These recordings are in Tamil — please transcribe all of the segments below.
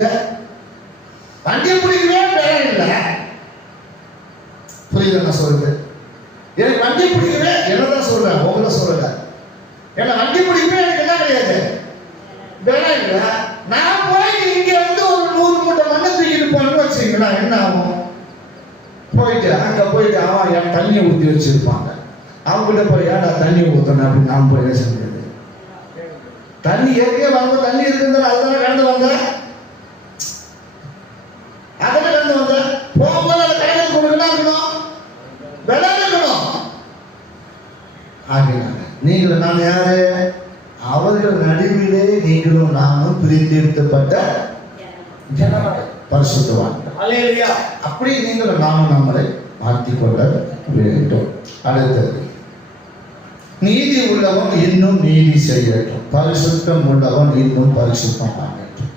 வண்டி பிடிக்கவே வேலை இல்லை. புரியுது நான் சொல்றது? எனக்கு வண்டி பிடிக்கவே என்னதான் சொல்றேன், உங்களை சொல்லல. ஏன்னா வண்டி பிடிக்கவே எனக்கு என்ன கிடையாது, வேலை இல்லை. நான் போய் இங்க வந்து ஒரு 100 மூட்டை மண்ணை தூக்கிட்டு போனேன்னு வச்சுங்களா, என்ன ஆகும்? போயிட்டு அங்க போயிட்டு அவன் என் தண்ணியை ஊற்றி வச்சிருப்பாங்க. அவங்ககிட்ட போய் ஏடா தண்ணி ஊற்றணும் அப்படின்னு நான் போய் பேச முடியாது. தண்ணி ஏற்கனவே வாங்க, தண்ணி இருக்குன்னு அதுதானே கலந்து வந்த, அதனை கலந்து வந்த போகும்போது அதை கையில் கொடுக்கணும் இருக்கணும், விளையாடணும். ஆகினாங்க நீங்கள் நான் யாரு? அவர்கள் நடுவிலே நீங்களும் நானும் பிரித்தெடுக்கப்பட்ட பரிசுத்தவான்கள். அப்படி நீங்கள் நாமும் நம்மளை மாற்றிக்கொள்ள வேண்டும். அடுத்தது, நீதி உள்ளவன் இன்னும் நீதி செய்யட்டும், பரிசுத்தம் உள்ளவன் இன்னும் பரிசுத்தம் ஆகட்டும்.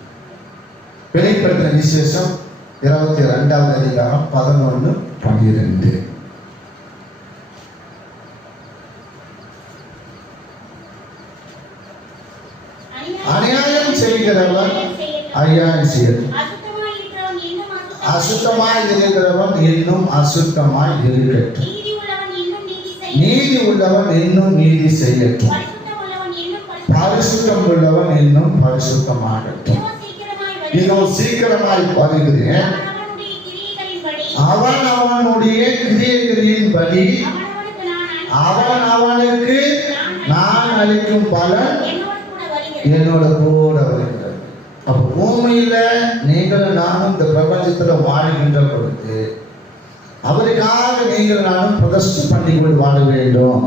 வெளிப்படுத்தின விசேஷம் 22வது அதிகாரம் 11, 12. அநியாயம் செய்கிறவன் அநியாயம் செய்யட்டும், அசுத்தமாய் இருக்கிறவன் இன்னும் அசுத்தமாய் இருக்கட்டும், நீதி உள்ளவன் இன்னும் நீதி செய்யட்டும், பரிசுத்தம் உள்ளவன் இன்னும் பரிசுத்தமாகட்டும். இதோ சீக்கிரமாய் வருகிறேன், அவன் அவனுடைய கிரியைகளின்படி அவன் அவனுக்கு நான் அளிக்கும் பலன் என்னோட கூட வருகிறது. அப்போ பூமியில நீங்கள் நானும் இந்த பிரபஞ்சத்துல வாழ்கின்ற பொழுது அவருக்காக நீங்கள் நானும் பிரதிஷ்டை பண்ணி கொண்டு வாழ வேண்டும்.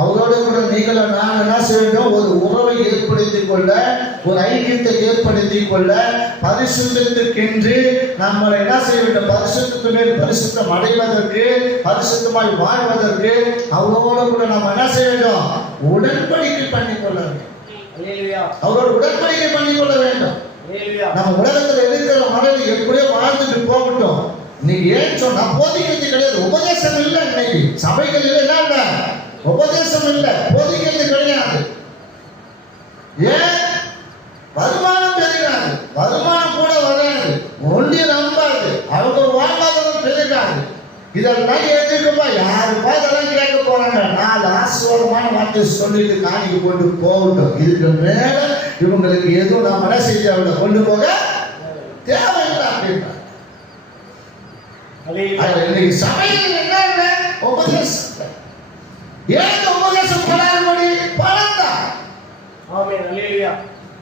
அவரோட கூட நீங்கள் நான் என்ன செய்ய வேண்டும்? ஒரு உறவை ஏற்படுத்திக் கொள்ள, ஒரு ஐக்கியத்தை ஏற்படுத்திக் கொள்ள, பரிசுத்தத்துக்கென்று நம்மளை என்ன செய்ய வேண்டும்? பரிசுத்தத்து மேல் பரிசுத்தம் அடைவதற்கு, பரிசுத்தமாய் வாழ்வதற்கு அவரோட கூட நம்ம என்ன செய்ய வேண்டும்? உடன்படிக்கை பண்ணிக்கொள்ள வேண்டும். அவரோட உடன்படிக்கை பண்ணிக்கொள்ள வேண்டும். நம்ம உலகத்தில் இருக்கிற மனதில் எப்படியோ வாழ்ந்துட்டு போகட்டும். இன்னைக்கு ஏன் சொன்னா போதிக்கிறது கிடையாது, உபதேசம் இல்லை. இன்னைக்கு சபைகள் என்ன உபதேசம் இல்லை, போதிக்கிறது கிடையாது. ஏன்? வருமானம் பெருகாது, வருமானம் கூட வராது, ஒன்றிய நம்பாது, அவங்க வாழ்வாதாரம் பெருகாது. இதெல்லாம் எதுக்குப்பா? யாருப்பா இதெல்லாம் கேட்க போறாங்க? 4 ஆசீர்வாதமான வார்த்தை சொல்லிட்டு காணிக்கு கொண்டு போகட்டும். இதுக்கு மேல இவங்களுக்கு எதுவும் நான் மன செய்தி அவளை கொண்டு போக தேவையில்லை அப்படின்னா. இன்னைக்கு சபையில் என்ன உபதேசம்? ஏன் உபதேசம் பண்ணாதபடி பணம் தான்.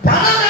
பணம்